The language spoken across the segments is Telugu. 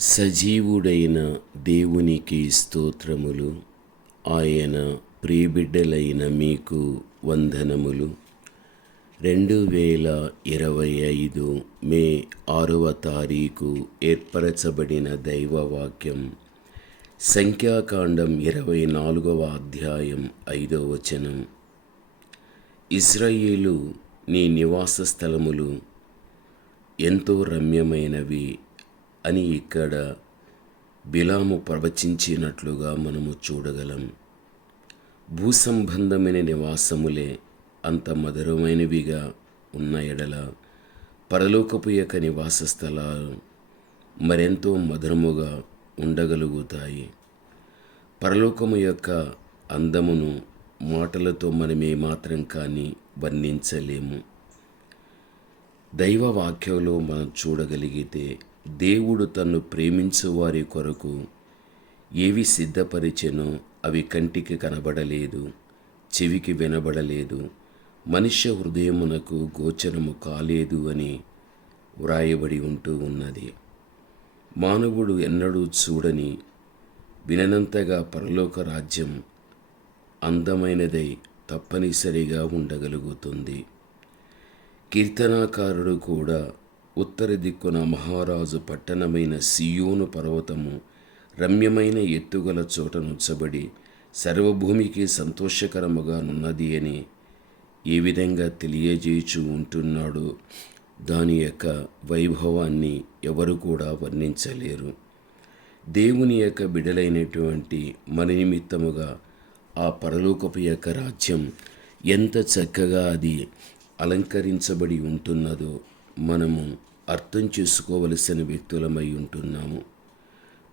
సజీవుడైన దేవునికి స్తోత్రములు. ఆయన ప్రియబిడ్డలైన మీకు వందనములు. రెండు వేల ఇరవై ఐదు మే ఆరవ తారీఖు ఏర్పరచబడిన దైవవాక్యం. సంఖ్యాకాండం ఇరవై నాలుగవ అధ్యాయం ఐదవ వచనం. ఇస్రాయేలు నీ నివాస స్థలములు ఎంతో రమ్యమైనవి. అని ఇక్కడ బిలాము ప్రవచించినట్లుగా మనము చూడగలం. భూసంబంధమైన నివాసములే అంత మధురమైనవిగా ఉన్న ఎడల పరలోకపు యొక్క నివాస స్థలాలు మరెంతో మధురముగా ఉండగలుగుతాయి. పరలోకము యొక్క అందమును మాటలతో మనమే మాత్రం కానీ వర్ణించలేము. దైవ వాక్యంలో మనం చూడగలిగితే దేవుడు తన్ను ప్రేమించు వారి కొరకు ఏవి సిద్ధపరిచెనో అవి కంటికి కనబడలేదు చెవికి వినబడలేదు మనుష్య హృదయమునకు గోచరము కాలేదు అని వ్రాయబడి ఉంటూ ఉన్నది. మానవుడు ఎన్నడూ చూడని విననంతగా పరలోక రాజ్యం అందమైనదై తప్పనిసరిగా ఉండగలుగుతుంది. కీర్తనాకారుడు కూడా ఉత్తర దిక్కున మహారాజు పట్టణమైన సియోను పర్వతము రమ్యమైన ఎత్తుగల చోట నుంచబడి సర్వభూమికి సంతోషకరముగా నున్నది అని ఏ విధంగా తెలియజేయచూ ఉంటున్నాడో దాని యొక్క వైభవాన్ని ఎవరు కూడా వర్ణించలేరు. దేవుని యొక్క బిడలైనటువంటి మన నిమిత్తముగా ఆ పరలోకపు యొక్క రాజ్యం ఎంత చక్కగా అది అలంకరించబడి ఉంటున్నదో మనము అర్థం చేసుకోవలసిన వ్యక్తులమై ఉంటున్నాము.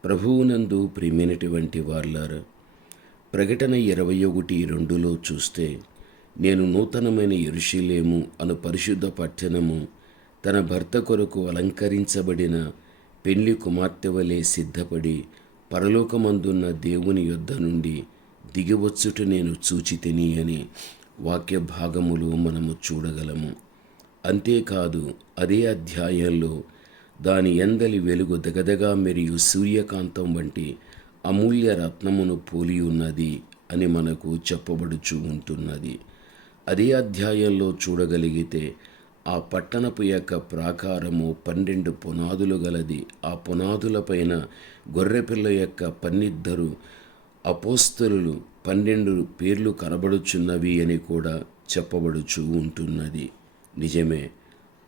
ప్రభువునందు ప్రియమైనటువంటి వార్లారా ప్రకటన ఇరవై ఒకటి రెండులో చూస్తే నేను నూతనమైన ఎరుషులేము అను పరిశుద్ధ పట్టణము తన భర్త కొరకు అలంకరించబడిన పెళ్ళి కుమార్తె వలె సిద్ధపడి పరలోకమందున్న దేవుని యొద్ద నుండి దిగివచ్చుట నేను చూచితిని అని వాక్య భాగములు మనము చూడగలము. అంతేకాదు అదే అధ్యాయంలో దాని ఎందలి వెలుగు దగదగా మెరియు సూర్యకాంతం వంటి అమూల్య రత్నమును పోలి ఉన్నది అని మనకు చెప్పబడుచు ఉంటున్నది. అదే అధ్యాయంలో చూడగలిగితే ఆ పట్టణపు యొక్క ప్రాకారము పన్నెండు పునాదులు గలది. ఆ పునాదులపైన గొర్రెపిల్ల యొక్క పన్నిద్దరు అపోస్తలు పన్నెండు పేర్లు కనబడుచున్నవి అని కూడా చెప్పబడుచు ఉంటున్నది. నిజమే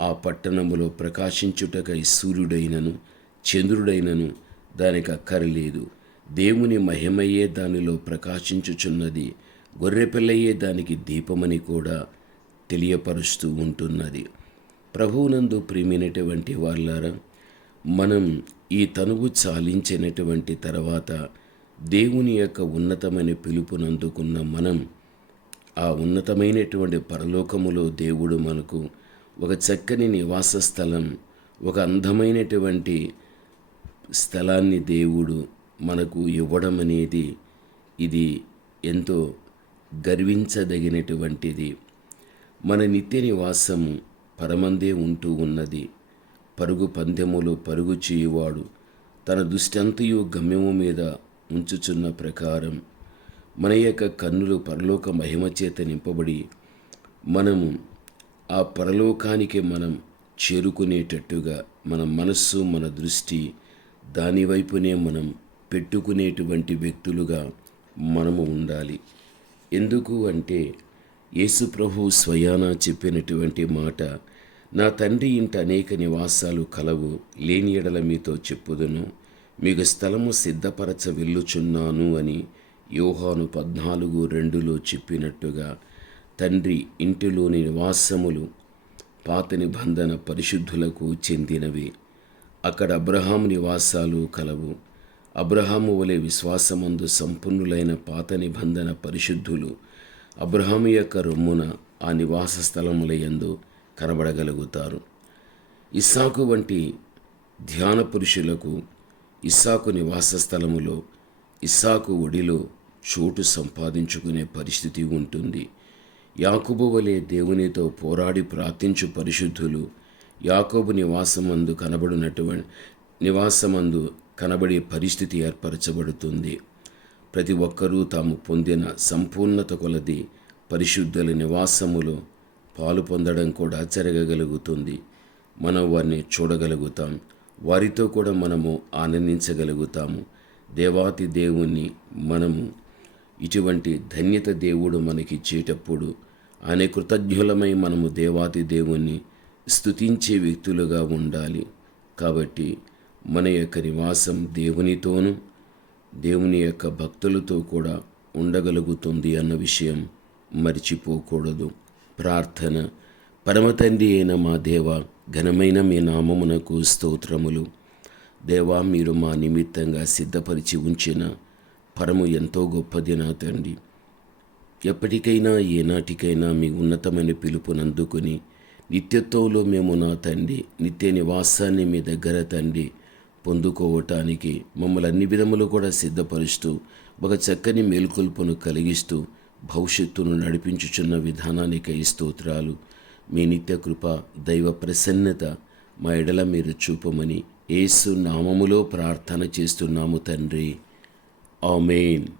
ఆ పట్టణములో ప్రకాశించుటకై సూర్యుడైనను చంద్రుడైనను దానికి అక్కరలేదు. దేవుని మహిమయే దానిలో ప్రకాశించుచున్నది గొర్రెపిల్లయే దానికి దీపమని కూడా తెలియపరుస్తూ ఉంటున్నది. ప్రభువునందు ప్రియమైనటువంటి వాళ్ళారా మనం ఈ తనువు చాలించినటువంటి తర్వాత దేవుని యొక్క ఉన్నతమైన పిలుపునందుకున్న మనం ఆ ఉన్నతమైనటువంటి పరలోకములో దేవుడు మనకు ఒక చక్కని నివాస స్థలం ఒక అందమైనటువంటి స్థలాన్ని దేవుడు మనకు ఇవ్వడం అనేది ఇది ఎంతో గర్వించదగినటువంటిది. మన నిత్య నివాసము పరమందే ఉంటూ ఉన్నది. పరుగు పందెములు పరుగు చేయువాడు తన దుష్టంతయు గమ్యము మీద ఉంచుచున్న ప్రకారం మన యొక్క కన్నులు పరలోక మహిమ చేత నింపబడి మనము ఆ పరలోకానికి మనం చేరుకునేటట్టుగా మన మనస్సు మన దృష్టి దాని వైపునే మనం పెట్టుకునేటువంటి వ్యక్తులుగా మనము ఉండాలి. ఎందుకు అంటే యేసు ప్రభు స్వయాన చెప్పినటువంటి మాట నా తండ్రి ఇంట అనేక నివాసాలు కలవు లేని ఎడల మీతో చెప్పుదును మీకు స్థలము సిద్ధపరచ వెళ్ళుచున్నాను అని యోహాను పద్నాలుగు రెండులో చెప్పినట్టుగా తండ్రి ఇంటిలోని నివాసములు పాత నిబంధన పరిశుద్ధులకు చెందినవి. అక్కడ అబ్రహాము నివాసాలు కలవు. అబ్రహాము వలె విశ్వాసమందు సంపన్నులైన పాత నిబంధన పరిశుద్ధులు అబ్రహాం యొక్క రొమ్మున ఆ నివాస స్థలముల యందు కనబడగలుగుతారు. ఇస్సాకు వంటి ధ్యాన పురుషులకు ఇస్సాకు నివాస స్థలములో ఇస్సాకు ఒడిలో చోటు సంపాదించుకునే పరిస్థితి ఉంటుంది. యాకుబు వలె దేవునితో పోరాడి ప్రార్థించు పరిశుద్ధులు యాకోబు నివాసమందు కనబడినటువంటి నివాసమందు కనబడే పరిస్థితి ఏర్పరచబడుతుంది. ప్రతి ఒక్కరూ తాము పొందిన సంపూర్ణత కొలది పరిశుద్ధుల నివాసములో పాలు పొందడం కూడా జరగగలుగుతుంది. మనం వారిని చూడగలుగుతాం. వారితో కూడా మనము ఆనందించగలుగుతాము. దేవాతి దేవుణ్ణి మనము ఇటువంటి ధన్యత దేవుడు మనకిచ్చేటప్పుడు ఆయన కృతజ్ఞులమై మనము దేవాతి దేవుణ్ణి స్తుతించే వ్యక్తులుగా ఉండాలి. కాబట్టి మన యొక్క నివాసం దేవునితోనూ దేవుని యొక్క భక్తులతో కూడా ఉండగలుగుతుంది అన్న విషయం మర్చిపోకూడదు. ప్రార్థన. పరమతండ్రి అయిన మా దేవ ఘనమైన మీ నామమునకు స్తోత్రములు. దేవా మీరు మా నిమిత్తంగా సిద్ధపరిచి ఉంచిన పరము ఎంతో గొప్పది నా తండ్రి. ఎప్పటికైనా ఏనాటికైనా మీ ఉన్నతమైన పిలుపునందుకుని నిత్యత్వంలో మేము నా తండ్రి నిత్య నివాసాన్ని మీ దగ్గర తండ్రి పొందుకోవటానికి మమ్మల్ని అన్ని విధములు కూడా సిద్ధపరుస్తూ ఒక చక్కని మేల్కొల్పును కలిగిస్తూ భవిష్యత్తును నడిపించుచున్న విధానానికై స్తోత్రాలు. మీ నిత్య కృప దైవ ప్రసన్నత మా ఎడల మీరు చూపమని ఏసు నామములో ప్రార్థన చేస్తున్నాము తండ్రి. Amen.